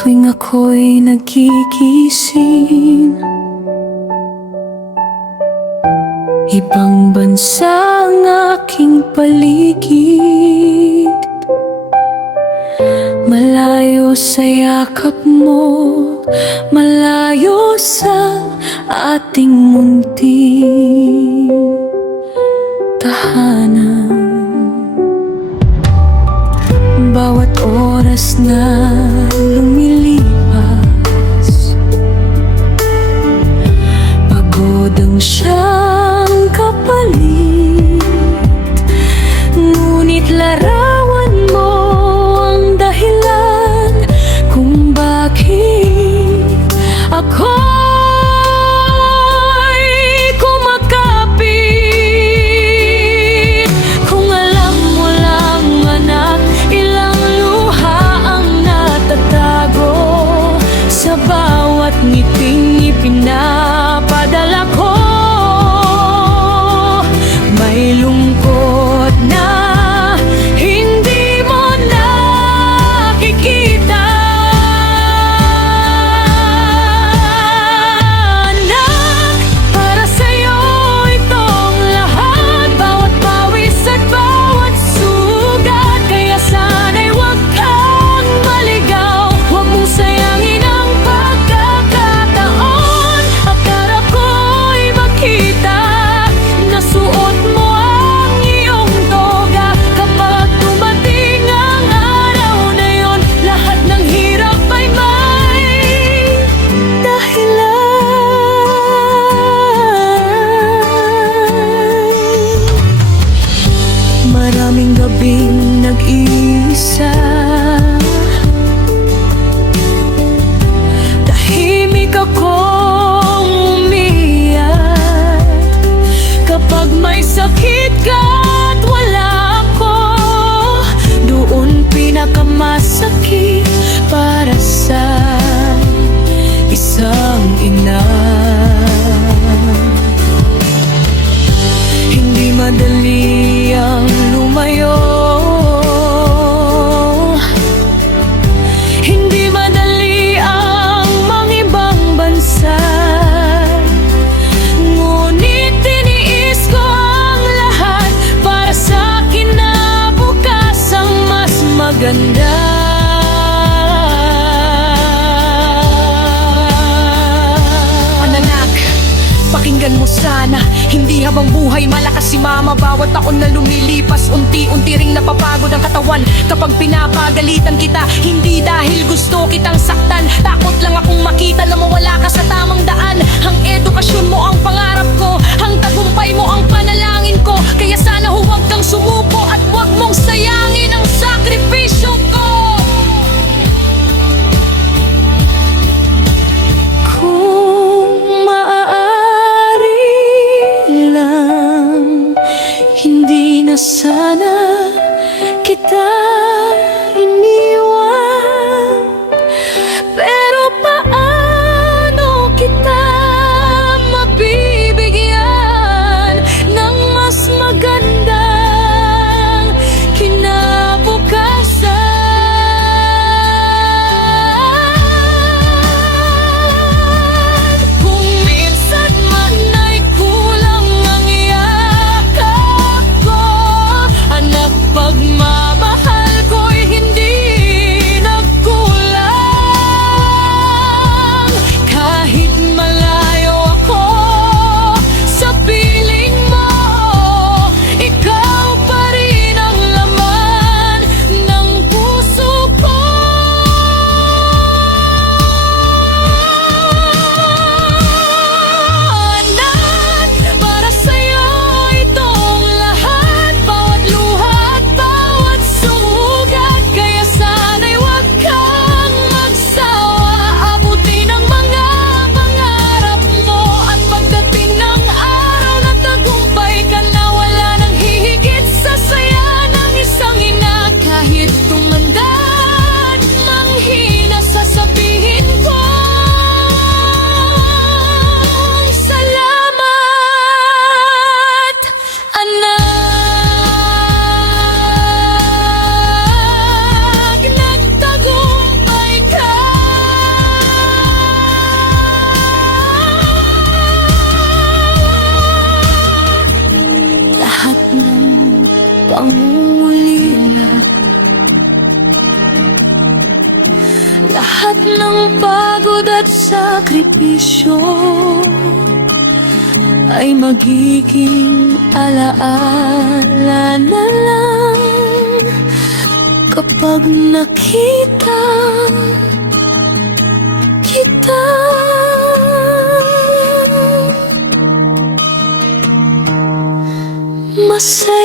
tuwing ako'y nagigising. Ibang bansa ang aking paligid, malayo sa yakap mo, malayo sa ating munting tahanan. Bawat oras na lumilipas, pagod ang siyang kapalit, ngunit larawan mo ang dahilan kung bakit ako'y kumakapit. Kung alam mo lang, anak, ilang luha ang natatago sa bawat ngiting ipinapadala ko. May lungkot na hindi mo nakikita. Anak, para sa'yo itong lahat, bawat pawis at bawat sugat. Kaya sana'y huwag kang maligaw, huwag mong sayangin ang pagkakataon. Akala ko'y makita na suot mo ang iyong toga. Kapag dumating ang araw na yon, lahat ng hirap ay may dahilan. Maraming gabing nag-iisa, tahimik akong umiyak. Kapag may sakit ka at wala ako, doon pinakamasakit para sa isang ina. Hindi madali ang lumayo, hindi madali ang mangibang bansa. Ngunit tiniis ko ang lahat para sa kinabukasang mas maganda. Anak, pakinggan mo sana, hindi habang buhay malakas si mama. Bawat taon na lumilipas, unti-unti ring napapagod ang katawan. Kapag pinapagalitan kita, hindi dahil gusto kitang saktan. Takot lang akong makita na mawala ka sa tamang daan. Ang edukasyon mo ang pangarap ko, ang tagumpay mo ang panalangin ko. Kaya sana huwag kang sumuko at huwag mong sayangin ang sakripisyo ko. Kung maaari lang, hindi na sana kita iniwan. Lahat ng pagod at sakripisyo ay magiging alaala na lang kapag nakita kita. Masaya